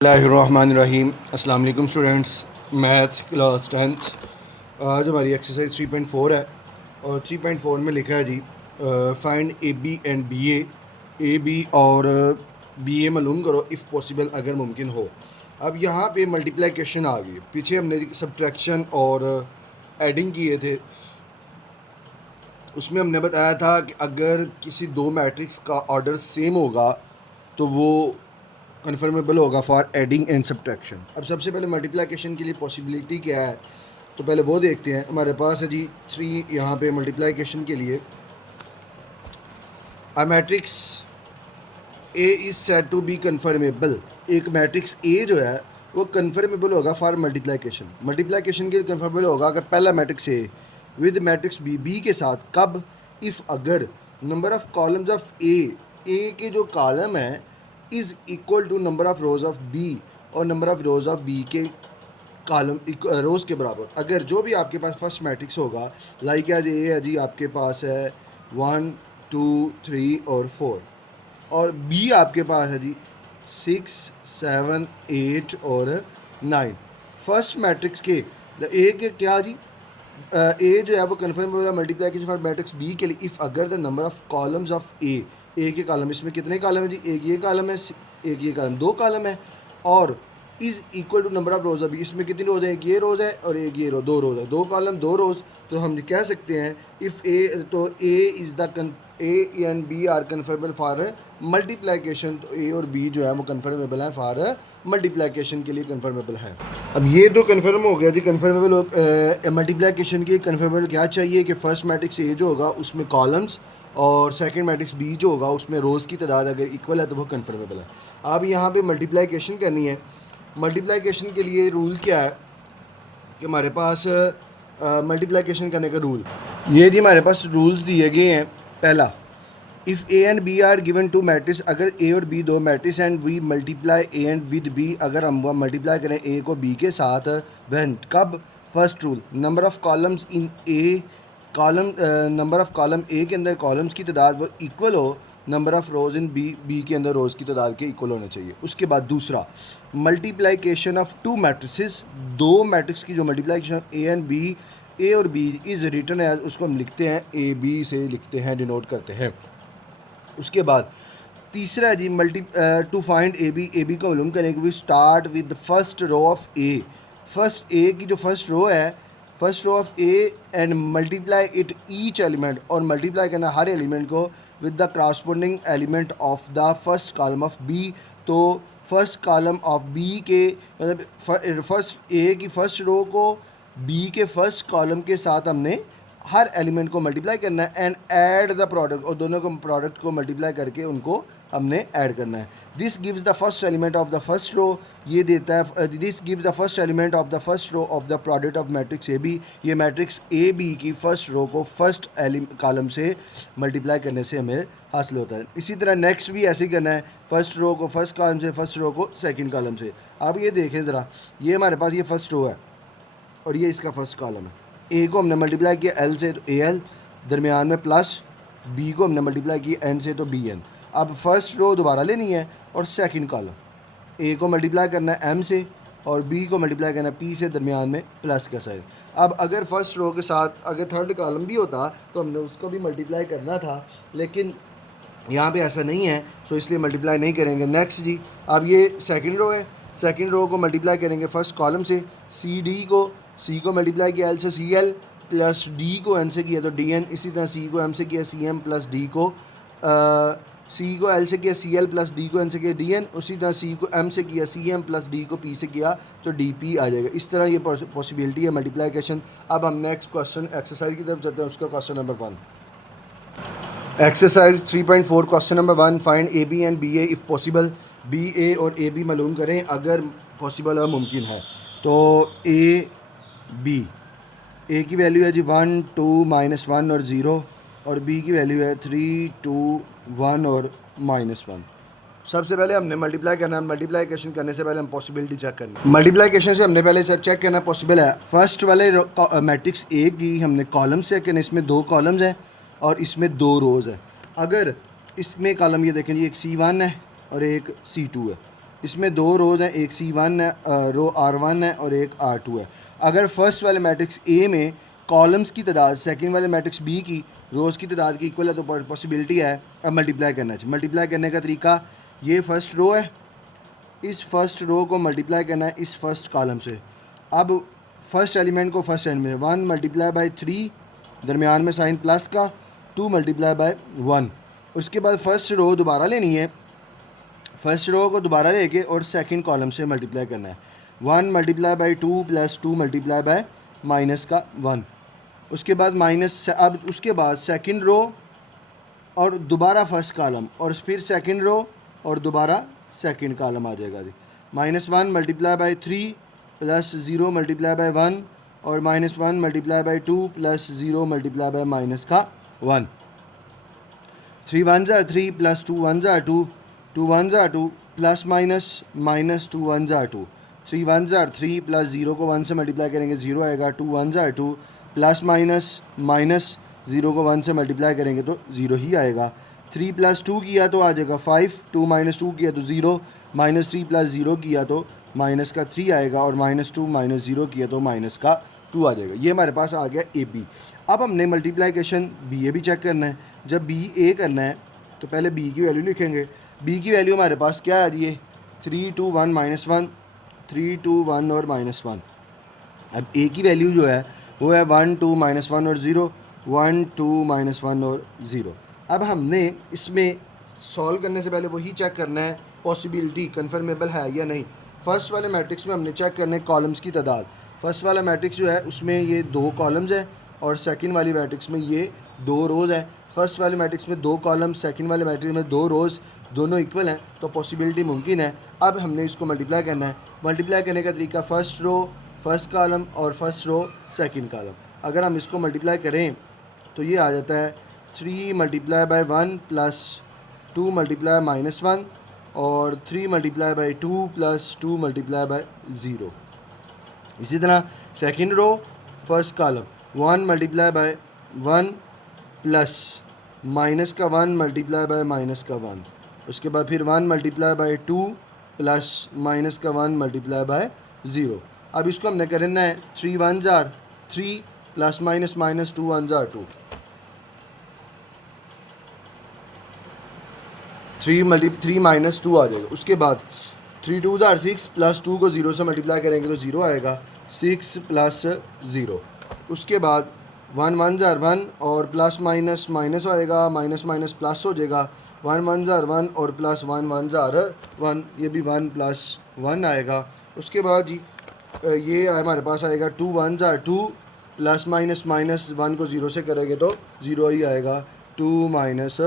बिस्मिल्लाहिर्रहमानिर्रहीम। अस्सलाम वालेकुम स्टूडेंट्स, मैथ क्लास 10th। आज हमारी एक्सरसाइज 3.4 है और 3.4 में लिखा है जी find A B and B A B और बी ए मालूम करो इफ़ पॉसिबल अगर मुमकिन हो। अब यहाँ पे मल्टीप्लिकेशन आ गई, पीछे हमने सब्ट्रैक्शन और एडिंग किए थे। उसमें हमने बताया था कि अगर किसी दो मैट्रिक्स का ऑर्डर सेम होगा तो वो कन्फर्मेबल होगा फॉर एडिंग एंड सब्ट्रैक्शन। अब सबसे पहले मल्टीप्लिकेशन के लिए पॉसिबिलिटी क्या है तो पहले वो देखते हैं। हमारे पास है जी 3 यहाँ पे मल्टीप्लिकेशन के लिए a matrix A is said to be conformable. एक मैट्रिक्स ए जो है वो कन्फर्मेबल होगा फॉर मल्टीप्लिकेशन। मल्टीप्लिकेशन के लिए कन्फर्मेबल होगा अगर पहला matrix A with matrix B B के साथ। कब? इफ़ अगर number of columns of A के जो कॉलम है is equal to number of rows of B और number of rows of B के कॉलम रोज़ के बराबर। अगर जो भी आपके पास फर्स्ट मैट्रिक्स होगा, लाइक आज ए है जी आपके पास है 1 2 3 और 4, और बी आपके पास है जी 6 7 8 और 9। फर्स्ट मैट्रिक्स के ए के क्या जी ए जो है वो कन्फर्म होगा मल्टीप्लिकेशन फॉर मैट्रिक्स बी के लिए इफ़ अगर the number of columns of A के कॉलम, इसमें कितने कॉलम है जी? एक ये कॉलम है, एक ये कॉलम, दो कॉलम है, और is equal to number of rows अभी इसमें कितनी रोज है? एक ये रोज है और एक ये रोज, दो रोज है, दो कॉलम दो रोज। तो हम कह सकते हैं इफ़ ए, तो A is the A and B are conformable for multiplication. तो ए और बी जो है वो कन्फर्मेबल है फॉर मल्टीप्लिकेशन के लिए कन्फर्मेबल है। अब ये तो कन्फर्म हो गया जी। कन्फर्मेबल मल्टीप्लिकेशन की कन्फर्मेबल क्या चाहिए कि फर्स्ट मैट्रिक्स ए जो होगा उसमें कॉलम्स और सेकंड मैट्रिक्स बी जो होगा उसमें रोज़ की तादाद अगर इक्वल है तो वो कन्फर्मेबल है। अब यहाँ पे मल्टीप्लिकेशन करनी है। मल्टीप्लिकेशन के लिए रूल क्या है कि हमारे पास मल्टीप्लिकेशन करने का रूल ये जी हमारे पास रूल्स दिए गए हैं। पहला, if A and B are given two matrix, अगर ए और बी दो matrix and we multiply A and with B, अगर हम मल्टीप्लाई करें ए को बी के साथ, वह कब? First rule, number of columns in A column, number of column A के अंदर कॉलम्स की तादाद वो इक्वल हो number of rows in B, B के अंदर रोज़ की तादाद के इक्वल होना चाहिए। उसके बाद दूसरा, मल्टीप्लिकेशन ऑफ टू मैट्रिसेस, दो मैट्रिक्स की जो multiplication A and B, A और बी इज़ रिटन एज, उसको हम लिखते हैं ए बी से लिखते हैं, डिनोट करते हैं। उसके बाद तीसरा है जी टू फाइंड ए बी का मालूम करें कि we start with the first row of A. First A की जो फर्स्ट रो है, first row of A, and multiply it each element, और मल्टीप्लाई करना हर एलिमेंट को with the corresponding element of the first column of B. तो first column of B के मतलब फर्स्ट ए की फर्स्ट रो को बी के फर्स्ट कॉलम के साथ हमने हर एलिमेंट को मल्टीप्लाई करना है एंड ऐड द प्रोडक्ट, और दोनों को प्रोडक्ट को मल्टीप्लाई करके उनको हमने ऐड करना है। This gives the first element of the first row, ये देता है this gives the first element of the first row of the product of matrix A B. ये मैट्रिक्स ए बी की फर्स्ट रो को first column से multiply करने से हमें हासिल होता है। इसी तरह नेक्स्ट भी ऐसे ही करना है, फर्स्ट रो को फर्स्ट कॉलम से, फर्स्ट रो को सेकेंड कॉलम से। अब ये देखें ज़रा, ये हमारे पास ये फर्स्ट रो है और ये इसका फर्स्ट कॉलम है। ए को हमने मल्टीप्लाई किया एल से तो ए एल, दरमियान में प्लस, बी को हमने मल्टीप्लाई किया एन से तो बी एन। अब फर्स्ट रो दोबारा लेनी है और सेकंड कॉलम, ए को मल्टीप्लाई करना है एम से और बी को मल्टीप्लाई करना है पी से, दरमियान में प्लस का साइन। अब अगर फर्स्ट रो के साथ अगर थर्ड कॉलम भी होता तो हमने उसको भी मल्टीप्लाई करना था, लेकिन यहाँ पे ऐसा नहीं है, तो इसलिए मल्टीप्लाई नहीं करेंगे। नेक्स्ट जी, अब ये सेकंड रो है, सेकंड रो को मल्टीप्लाई करेंगे फर्स्ट कॉलम से, सी को मल्टीप्लाई किया एल से सी एल, प्लस डी को एन से किया तो डी एन। इसी तरह सी को एम से किया सी एम, प्लस डी को सी को एल से किया सी एल, प्लस डी को एन से किया डी एन। उसी तरह सी को एम से किया सी एम, प्लस डी को पी से किया तो डी पी आ जाएगा। इस तरह ये पॉसिबिलिटी है मल्टीप्लिकेशन। अब हम नेक्स्ट क्वेश्चन एक्सरसाइज की तरफ चलते हैं। उसका question number 1, exercise 3.4, question number 1, find A B and B A if possible. B A और ए बी मालूम करें अगर पॉसिबल और मुमकिन है। तो ए बी, ए की वैल्यू है जी 1 2 -1 और 0, और बी की वैल्यू है 3 2 1 और -1। सबसे पहले हमने मल्टीप्लाई करना है। मल्टीप्लिकेशन करने से पहले हम पॉसिबिलिटी चेक करना है। मल्टीप्लिकेशन से हमने पहले सब चेक करना पॉसिबल है। फर्स्ट वाले मैट्रिक्स ए की हमने कॉलम से करना, इसमें दो कॉलम्स हैं और इसमें दो रोज़ है। अगर इसमें कॉलम ये देखें जी, एक C1 है और एक C2 है, इसमें दो रोज़ हैं, एक C1 है, रो R1 है और एक R2 है। अगर फर्स्ट वाले मैट्रिक्स ए में कॉलम्स की तादाद सेकंड वाले मैट्रिक्स बी की रोज़ की तादाद की इक्वल है तो पॉसिबिलिटी है अब मल्टीप्लाई करना चाहिए। मल्टीप्लाई करने का तरीका, ये फर्स्ट रो है, इस फर्स्ट रो को मल्टीप्लाई करना है इस फर्स्ट कॉलम से। अब फर्स्ट एलिमेंट को फर्स्ट एलिमेंट में 1 मल्टीप्लाई बाई 3, दरमियान में साइन प्लस का, 2 मल्टीप्लाई बाई 1। उसके बाद फर्स्ट रो दोबारा लेनी है, फर्स्ट रो को दोबारा लेके और सेकंड कॉलम से मल्टीप्लाई करना है। 1 multiply by 2 plus 2 multiply by minus का 1। उसके बाद माइनस, अब उसके बाद सेकंड रो और दोबारा फर्स्ट कॉलम और फिर सेकंड रो और दोबारा सेकंड कॉलम आ जाएगा जी। -1 multiply by 3 plus 0 multiply by 1 और -1 multiply by 2 plus 0 multiply by minus का 1। 3 1 ज़ा 3 प्लस 2 1 ज़ा 2, 2 1 ज़ा 2 प्लस माइनस माइनस 2 1 ज़ा 2, 3 1 ज़ा 3 प्लस 0 को 1 से मल्टीप्लाई करेंगे 0 आएगा, 2 1 ज़ा 2 प्लस माइनस माइनस 0 को 1 से मल्टीप्लाई करेंगे तो 0 ही आएगा। 3 प्लस 2 किया तो आ जाएगा 5, 2 माइनस 2 किया तो 0, -3 प्लस 0 किया तो माइनस का 3 आएगा और -2 माइनस 0 किया तो माइनस का 2 आ जाएगा। ये हमारे पास आ गया ए बी। अब हमने मल्टीप्लिकेशन बी ए भी चेक करना है। जब बी ए करना है तो पहले बी की वैल्यू लिखेंगे। बी की वैल्यू हमारे पास क्या है ये 3 2 1 -1, 3 2 1 और -1। अब ए की वैल्यू जो है वो है 1 2 -1 और 0, 1 2 -1 और 0। अब हमने इसमें सॉल्व करने से पहले वही चेक करना है पॉसिबिलिटी कन्फर्मेबल है या नहीं। फर्स्ट वाले मैट्रिक्स में हमने चेक करना है कॉलम्स की तादाद। फर्स्ट वाला मैट्रिक्स जो है उसमें ये 2 कॉलम्स है और सेकंड वाली मैट्रिक्स में ये 2 रोज़ है। फर्स्ट वाले मैट्रिक्स में 2 कॉलम, सेकंड वाले मैट्रिक्स में 2 रोज़, दोनों इक्वल हैं तो पॉसिबिलिटी मुमकिन है। अब हमने इसको मल्टीप्लाई करना है। मल्टीप्लाई करने का तरीका फर्स्ट रो फर्स्ट कॉलम और फर्स्ट रो सेकंड कॉलम। अगर हम इसको मल्टीप्लाई करें तो ये आ जाता है 3 मल्टीप्लाई बाय 1 प्लस 2 मल्टीप्लाई -1 और 3 multiply by 2 plus 2 multiply by 0। इसी तरह second row first column 1 multiply by 1 plus minus का 1 मल्टीप्लाई बाय माइनस का 1। उसके बाद फिर 1 मल्टीप्लाई बाय 2 प्लस माइनस का 1 मल्टीप्लाई बाय 0। अब इसको हमने करना है 3 1 जार 3 प्लस माइनस माइनस 2 1 जार 2, 3 माइनस 2 आ जाएगा। उसके बाद 3 2 जार 6 प्लस 2 को 0 से मल्टीप्लाई करेंगे तो 0 आएगा, 6 प्लस 0। उसके बाद 1 1 जार 1 और प्लस माइनस माइनस आएगा, माइनस माइनस प्लस हो जाएगा, 1 1 जार 1 और प्लस 1 1 जार 1, ये भी 1 प्लस 1 आएगा। उसके बाद जी ये हमारे पास आएगा 2 1 जार 2 प्लस माइनस माइनस 1 को 0 से करेंगे तो 0 ही आएगा, 2 माइनस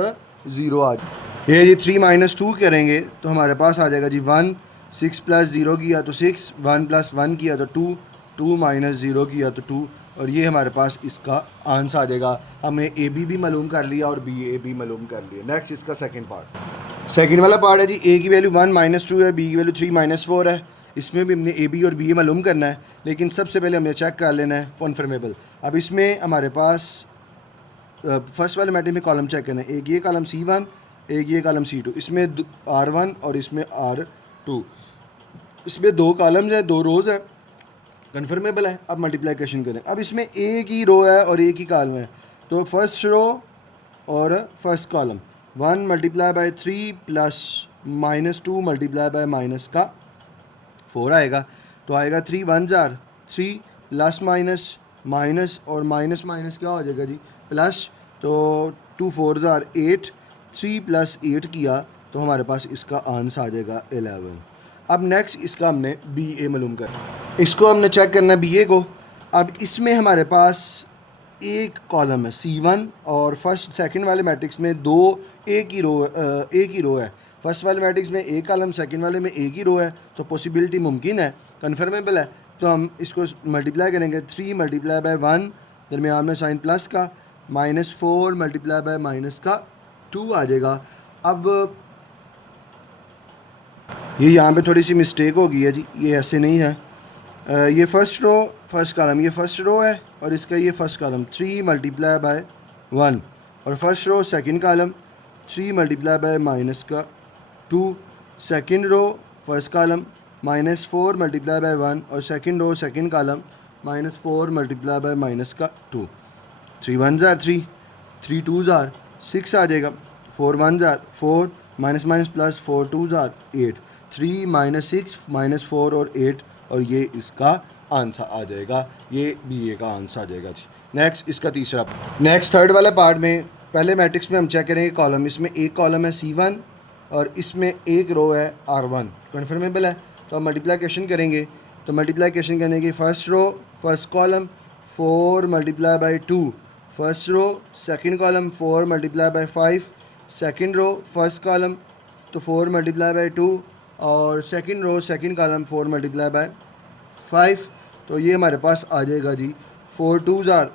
0 आ जाएगा। ये जी 3 माइनस 2 करेंगे तो हमारे पास आ जाएगा जी 1, 6 प्लस 0 किया तो 6, 1 प्लस 1 किया तो 2, 2 माइनस 0 किया तो 2 और ये हमारे पास इसका आंसर आ जाएगा। हमने ए बी भी मालूम कर लिया और बी ए भी मालूम कर लिया। नेक्स्ट इसका सेकंड पार्ट। सेकंड वाला पार्ट है जी ए की वैल्यू 1 माइनस 2 है, बी की वैल्यू 3 माइनस 4 है। इसमें भी हमने ए बी और बी ए मालूम करना है, लेकिन सबसे पहले हमें चेक कर लेना है कन्फर्मेबल। अब इसमें हमारे पास फर्स्ट वाले मैट्रिक्स में कॉलम चेक करना है। एक ये कॉलम C1, एक ये कॉलम C2, इसमें R1 और इसमें R2, इसमें 2 कॉलम्स हैं 2 रोज़ हैं, कन्फर्मेबल है। अब मल्टीप्लिकेशन करें। अब इसमें एक ही रो है और एक ही कॉलम है तो फर्स्ट रो और first column 1 multiply by 3 plus -2 multiply by minus का 4 आएगा। तो आएगा 3 1 जार 3 प्लस माइनस माइनस और माइनस माइनस क्या हो जाएगा जी प्लस, तो 2 4 जार 8, 3 प्लस 8 किया तो हमारे पास इसका आंसर आ जाएगा 11। अब नेक्स्ट इसका हमने बी ए मालूम करना, इसको हमने चेक करना है बी ए को। अब इसमें हमारे पास एक कॉलम है C1 और फर्स्ट सेकंड वाले मैट्रिक्स में एक ही रो है। फर्स्ट वाले मैट्रिक्स में एक कॉलम, सेकंड वाले में एक ही रो है तो पॉसिबिलिटी मुमकिन है, कन्फर्मेबल है। तो हम इसको मल्टीप्लाई करेंगे 3 मल्टीप्लाई बाय 1, दरमियान में साइन प्लस का, -4 मल्टीप्लाई बाय माइनस का 2 आ जाएगा। अब ये यहाँ पे थोड़ी सी मिस्टेक हो गई है जी, ये ऐसे नहीं है। ये फर्स्ट रो फर्स्ट कॉलम, ये फर्स्ट रो है और इसका ये फर्स्ट कॉलम 3 मल्टीप्लाई बाय 1 और first row second column 3 multiply by minus का 2, second row first column -4 multiply by 1 और second row second column -4 multiply by -2। 3 1s are 3, 3 2s are 6 आ जाएगा, 4 1s are 4, minus minus plus 4 2s are 8, 3 -6 -4 और 8 और ये इसका answer आ जाएगा, ये भी ए का आंसर आ जाएगा जी। नेक्स्ट इसका तीसरा, नेक्स्ट थर्ड वाला पार्ट में पहले मैट्रिक्स में हम चेक करेंगे कॉलम, इसमें एक कॉलम है C1 और इसमें एक रो है R1, कन्फर्मेबल है। तो हम मल्टीप्लिकेशन करेंगे, तो मल्टीप्लिकेशन करने की first row first column 4 multiply by 2, first row second column 4 multiply by 5, second row first column तो 4 मल्टीप्लाई बाई 2 और second row second column 4 multiply by 5। तो ये हमारे पास आ जाएगा जी 4 2s are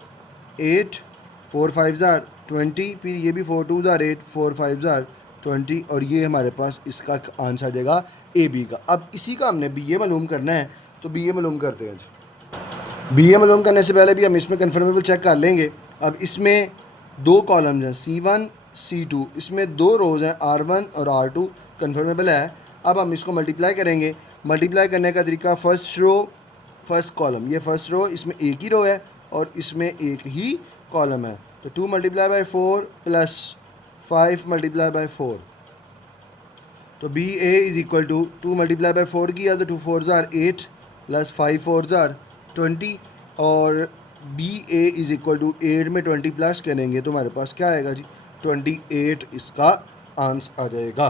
8, 4 5s are 20, फिर ये भी 4 2s are 8, 4 5s are 20 और ये हमारे पास इसका आंसर आ जाएगा ए बी का। अब इसी का हमने बी ए मालूम करना है, तो बी ए मालूम करते हैं जी। बी ए मालूम करने से पहले भी हम इसमें कन्फर्मेबल चेक कर लेंगे। अब इसमें दो कॉलम्स हैं C1 C2, इसमें दो रोज़ हैं R1 और R2, कन्फर्मेबल है। अब हम इसको मल्टीप्लाई करेंगे, मल्टीप्लाई करने का तरीका फर्स्ट रो फर्स्ट कॉलम, ये फर्स्ट रो इसमें एक ही रो है और इसमें एक ही कॉलम है, तो 2 multiply by 4 plus 5 multiply by 4, तो B A is equal to 2 multiply by 4 किया तो 2 4s are 8 plus 5 4s are 20 और B A is equal to 8 में 20 प्लस करेंगे तो हमारे पास क्या आएगा जी 28 इसका आंसर आ जाएगा।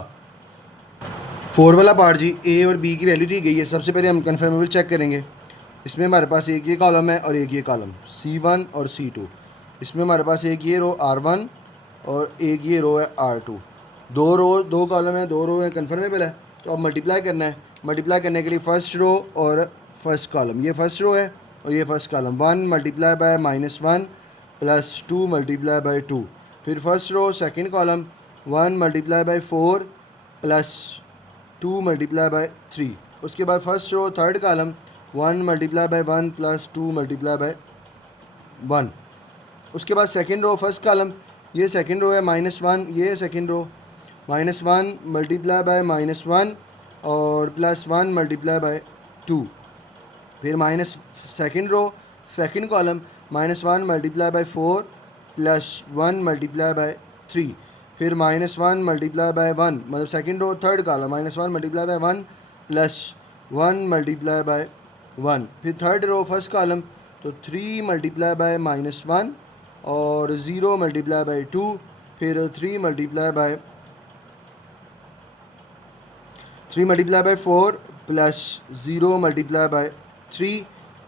4 वाला पार्ट जी, ए और बी की वैल्यू दी गई है। सबसे पहले हम कन्फर्मेबल चेक करेंगे, इसमें हमारे पास एक ये कॉलम है और एक ये कॉलम C1 और C2, इसमें हमारे पास एक ये रो R1 और एक ये रो है R2, दो रो दो कॉलम है, दो रो है, कन्फर्मेबल है। तो अब मल्टीप्लाई करना है, मल्टीप्लाई करने के लिए फ़र्स्ट रो और फर्स्ट कॉलम, ये फर्स्ट रो है और ये first column, 1 multiply by -1 plus 2 multiply by 2, फिर first row second column 1 multiply by 4 plus 2 multiply by 3, उसके बाद first row third column 1 multiply by 1 plus 2 multiply by 1, उसके बाद सेकंड रो फर्स्ट कॉलम, ये second row है -1, ये second row -1 multiply by -1 और plus 1 multiply by 2, फिर minus second row second column -1 multiply by 4 plus 1 multiply by 3, फिर -1 multiply by 1 मतलब second row third column -1 multiply by 1 plus 1 multiply by 1, फिर third row first column तो 3 multiply by -1 और 0 multiply by 2, फिर 3 multiply by 4 plus 0 multiply by 3,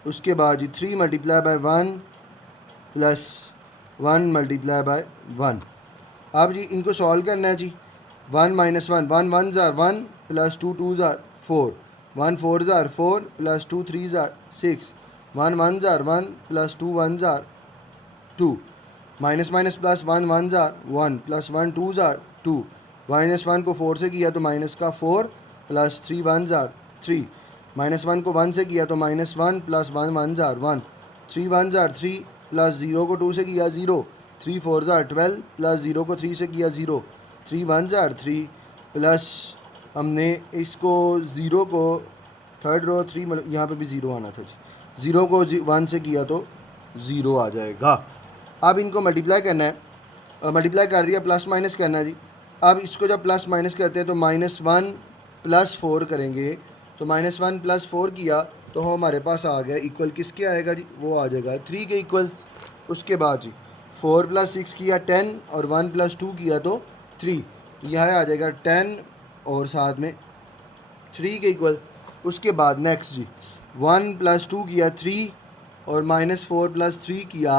उसके बाद जी 3 multiply by 1 plus 1 multiply by 1। अब जी इनको सॉल्व करना है जी, 1 -1 1 1s are 1 plus 2 2s are 4, 1 4s are 4 plus 2 3s are 6, 1 1s are 1 plus 2 1s are 2, minus minus plus 1 1s are 1 plus 1 2s are 2, -1 को 4 से किया तो माइनस का 4 प्लस 3 1s are 3, -1 को 1 से किया तो -1 plus 1 1s are 1, 3 1s are 3 plus 0 को 2 से किया 0, 3 4s are 12 प्लस 0 को 3 से किया 0, 3 1s are 3 प्लस हमने इसको 0 को थर्ड रो 3 यहाँ पे भी 0 आना था जी, 0 को 1 से किया तो 0 आ जाएगा। अब इनको मल्टीप्लाई करना है, मल्टीप्लाई कर दिया, प्लस माइनस करना है जी। अब इसको जब प्लस माइनस करते हैं तो -1 प्लस 4 करेंगे, तो -1 प्लस 4 किया तो हमारे पास आ गया इक्वल किसके आएगा जी, वो आ जाएगा 3 के इक्वल। उसके बाद जी 4 प्लस 6 किया 10 और 1 प्लस 2 किया तो 3, तो यह आ जाएगा 10 और साथ में 3 के इक्वल। उसके बाद नेक्स्ट जी 1 प्लस 2 किया 3 और -4 प्लस 3 किया,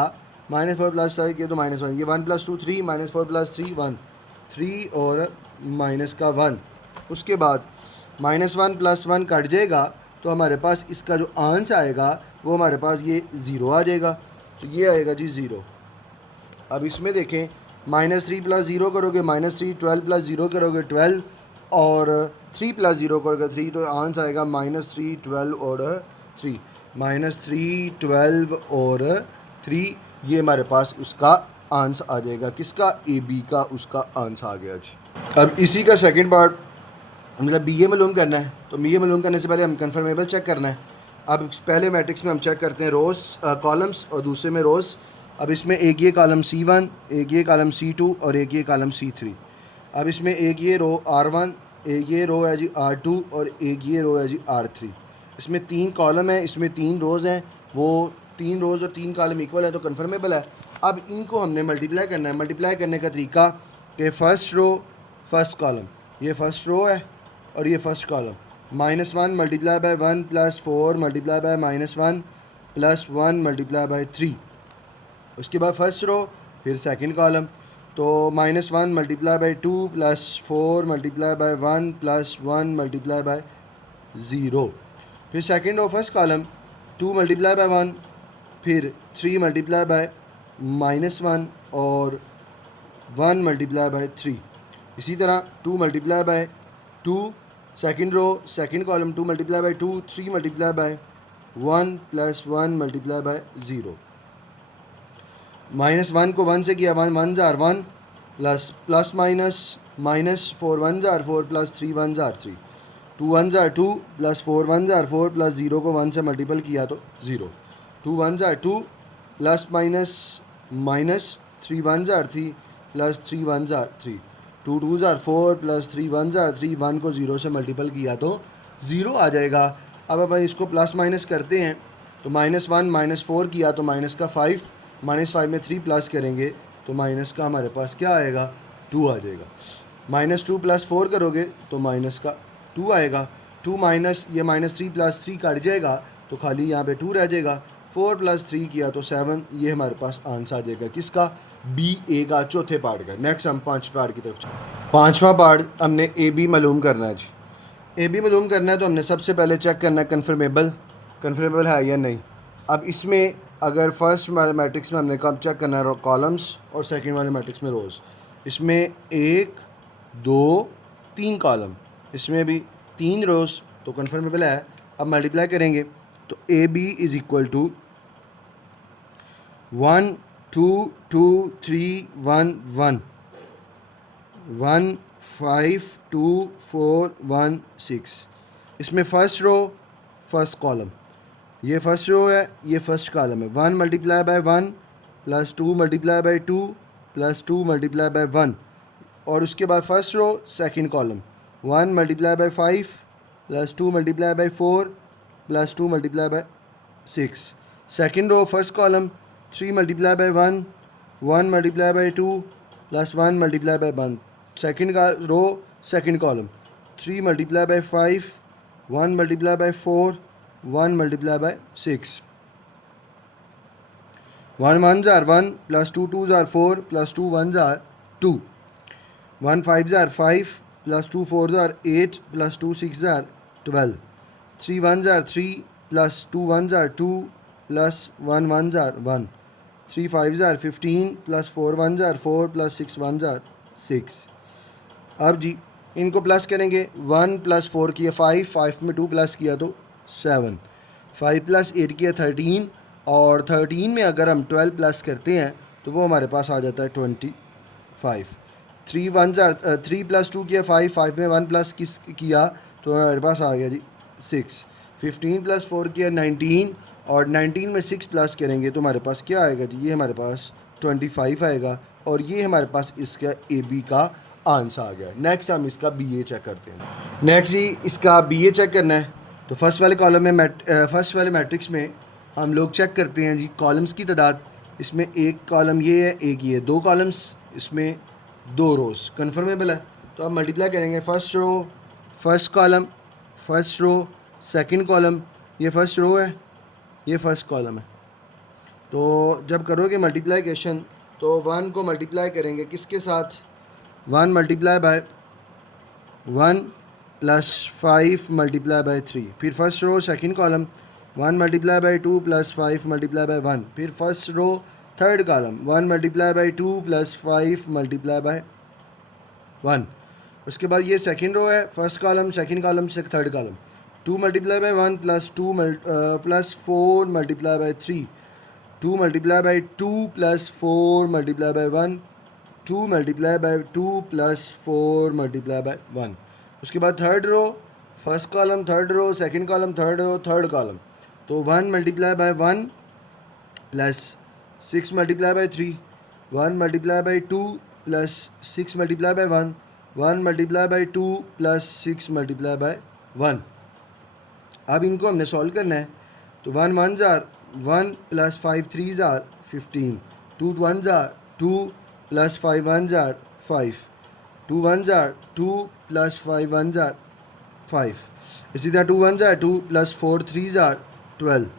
-4 प्लस 3 किया तो -1, ये 1 प्लस 2 3 -4 प्लस 3 1, 3 और माइनस का 1। उसके बाद -1 प्लस 1 कट जाएगा तो हमारे पास इसका जो आंसर आएगा वो हमारे पास ये 0 आ जाएगा, तो ये आएगा जी 0। अब इसमें देखें -3 प्लस 0 करोगे -3, 12 प्लस 0 करोगे 12 और 3 प्लस 0 करोगे 3, तो आंसर आएगा -3 12 और 3, -3 12 और 3, ये हमारे पास उसका आंसर आ जाएगा किसका, ए बी का, उसका आंसर आ गया जी। अब इसी का सेकंड पार्ट मतलब बी ए मालूम करना है, तो बी ए मालूम करने से पहले हम कन्फर्मेबल चेक करना है। अब पहले मैट्रिक्स में हम चेक करते हैं रोज़ कॉलम्स और दूसरे में रोज़। अब इसमें एक ये कॉलम C1, एक ये कॉलम C2 और एक ये कॉलम C3। अब इसमें एक ये रो R1, एक ये रो है जी R2 और एक ये रो है जी R3। इसमें 3 कॉलम है, इसमें 3 रोज़ हैं, वो 3 रोज़ और 3 कॉलम इक्वल है तो कन्फर्मेबल है। अब इनको हमने मल्टीप्लाई करना है। मल्टीप्लाई करने का तरीका कि फ़र्स्ट रो फर्स्ट कॉलम, ये फ़र्स्ट रो है और ये first column, -1 multiply by 1 plus 4 multiply by -1 plus 1 multiply by 3। उसके बाद फर्स्ट रो फिर सेकंड कॉलम, तो -1 multiply by 2 plus 4 multiply by 1 plus 1 multiply by 0। फिर second row first column 2 multiply by 1, फिर 3 मल्टीप्लाई बाय -1 और 1 मल्टीप्लाई बाय 3। इसी तरह 2 multiply by 2 second row second column 2 multiply by 2 3 multiply by 1 plus 1 multiply by 0। -1 को 1 से किया, 1 1 जार 1 plus plus minus 4 1 जार 4 प्लस 3 1 जार 3, 2 1 जार 2 प्लस 4 1 जार 4 प्लस 0 को 1 से मल्टीपल किया तो 0, 2 1 जार 2 प्लस माइनस 3 1 जार 3 प्लस 3 1 जार 3, 2 2 जार 4 प्लस 3 1 जार 3, 1 को 0 से मल्टीपल किया तो 0 आ जाएगा। अब अपन इसको प्लस माइनस करते हैं, तो -1 -4 किया तो माइनस का 5, -5 में 3 प्लस करेंगे तो माइनस का हमारे पास क्या आएगा 2 आ जाएगा। -2 प्लस 4 करोगे तो माइनस का 2 आएगा। 2 माइनस ये -3 प्लस 3 काट जाएगा तो खाली यहाँ पे 2 रह जाएगा। 4 प्लस 3 किया तो 7, ये हमारे पास आंसर आ जाएगा किसका, बी ए का, चौथे पार्ट का। नेक्स्ट हम 5 पार्ट की तरफ चलते। 5वां पार्ट हमने ए बी मालूम करना है जी। ए बी मालूम करना है तो हमने सबसे पहले चेक करना है कन्फर्मेबल है या नहीं। अब इसमें अगर फर्स्ट वाले मैट्रिक्स में हमने कब चेक करना है कॉलम्स और सेकंड वाले मैट्रिक्स में रोज़। इसमें 1 2 3 कॉलम, इसमें भी 3 रोज़ तो कन्फर्मेबल है। अब मल्टीप्लाई करेंगे तो A B is equal to 1 2 2 3 1 1 1 5 2 4 1 6। इसमें फ़र्स्ट रो फर्स्ट कॉलम, ये फर्स्ट रो है, ये फर्स्ट कॉलम है। 1 multiply by 1 plus 2 multiply by 2 plus 2 multiply by 1, और उसके बाद first row second column 1 multiply by 5 plus 2 multiply by 4 plus 2 multiply by 6। Second row first column 3 multiply by 1 1 multiply by 2 plus 1 multiply by 1। Second का रो second column 3 multiply by 5 1 multiply by 4 1 multiply by 6। 1 1 जार 1 plus 2 2 जार 4 plus 2 1 जार 2, 1 5 जार 5 plus 2 4 जार 8 plus 2 6 जार 12, 3 1 जार 3 plus 2 1 जार 2 plus 1 1 जार 1, 3 5 जार 15 प्लस 4 1 जार 4 प्लस 6 1 जार 6। अब जी इनको प्लस करेंगे, 1 प्लस 4 किया 5, 5 में 2 प्लस किया तो 7, 5 प्लस 8 किया 13, और 13 में अगर हम 12 प्लस करते हैं तो वो हमारे पास आ जाता है 25। 3 प्लस 2 किया 5, 5 में 1 प्लस किस किया तो हमारे पास आ गया जी 6। 15 प्लस 4 किया 19, और 19 में 6 प्लस करेंगे तो हमारे पास क्या आएगा जी, ये हमारे पास 25 आएगा, और ये हमारे पास इसका ए बी का आंसर आ गया। नेक्स्ट हम इसका बी ए चेक करते हैं। नेक्स्ट जी इसका बी ए चेक करना है तो फर्स्ट वाले कॉलम में फर्स्ट वाले मैट्रिक्स में हम लोग चेक करते हैं जी कॉलम्स की तादाद। इसमें एक कॉलम ये है, एक ये, 2 कॉलम्स, इसमें 2 रोज़ कन्फर्मेबल है। तो अब मल्टीप्लाई करेंगे, first row first column first row second column, ये फर्स्ट रो है, ये फर्स्ट कॉलम है। तो जब करोगे मल्टीप्लाइकेशन तो 1 को मल्टीप्लाई करेंगे किसके साथ, 1 multiply by 1 plus 5 multiply by 3, फिर first row second column 1 multiply by 2 plus 5 multiply by 1, फिर first row third column 1 multiply by 2 plus 5 multiply by 1। उसके बाद ये सेकंड रो है, फर्स्ट कॉलम सेकंड कॉलम से third column 2 multiply by 1 plus 2 plus 4 multiply by 3, 2 multiply by 2 plus 4 multiply by 1, 2 multiply by 2 plus 4 multiply by 1। उसके बाद third row, first column, third row, second column, third row, third column. तो 1 multiply by 1 plus 6 multiply by 3, 1 multiply by 2 plus 6 multiply by 1, 1 multiply by 2 plus 6 multiply by 1। अब इनको हमने solve करना है। तो 1 1 जार 1 प्लस 5 3 जार 15, 2 1 जार 2 प्लस 5 1 जार 5, 2 1 जार 2 प्लस 5 1 जार 5। इसी तरह 2 1 जार 2 प्लस 4 3 जार 12,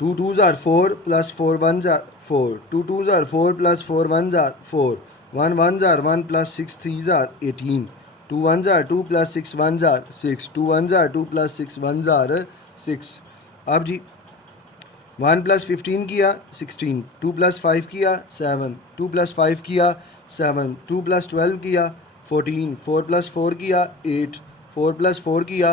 2 2 जार 4 प्लस 4 1 जार 4, 2 2 जार 4 प्लस 4 1 जार 4, 1 1 जार 1 प्लस 6 3 जार 18, 2 1 जार 2 प्लस 6 1 जार 6, 2 1 जार 2 प्लस 6 1 जार 6। अब जी 1 प्लस 15 किया 16, 2 प्लस 5 किया 7, 2 प्लस 5 किया 7, 2 प्लस 12 किया 14, 4 प्लस 4 किया 8, 4 प्लस 4 किया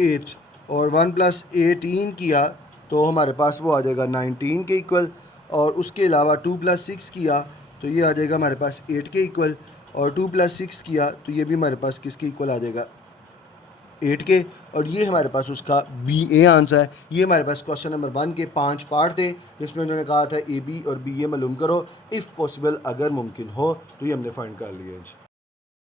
8 और 1 प्लस 18 किया तो हमारे पास वो आ जाएगा 19 के इक्वल। और उसके अलावा 2 प्लस 6 किया तो ये आ जाएगा हमारे पास 8 के इक्वल, और 2 प्लस 6 किया तो ये भी हमारे पास किसके इक्वल आ जाएगा 8 के। और ये हमारे पास उसका बी ए आंसर है। ये हमारे पास क्वेश्चन नंबर 1 के 5 पार्ट थे जिसमें उन्होंने कहा था ए बी और बी ए मालूम करो, इफ़ पॉसिबल अगर मुमकिन हो। तो ये हमने फाइंड कर लिया है।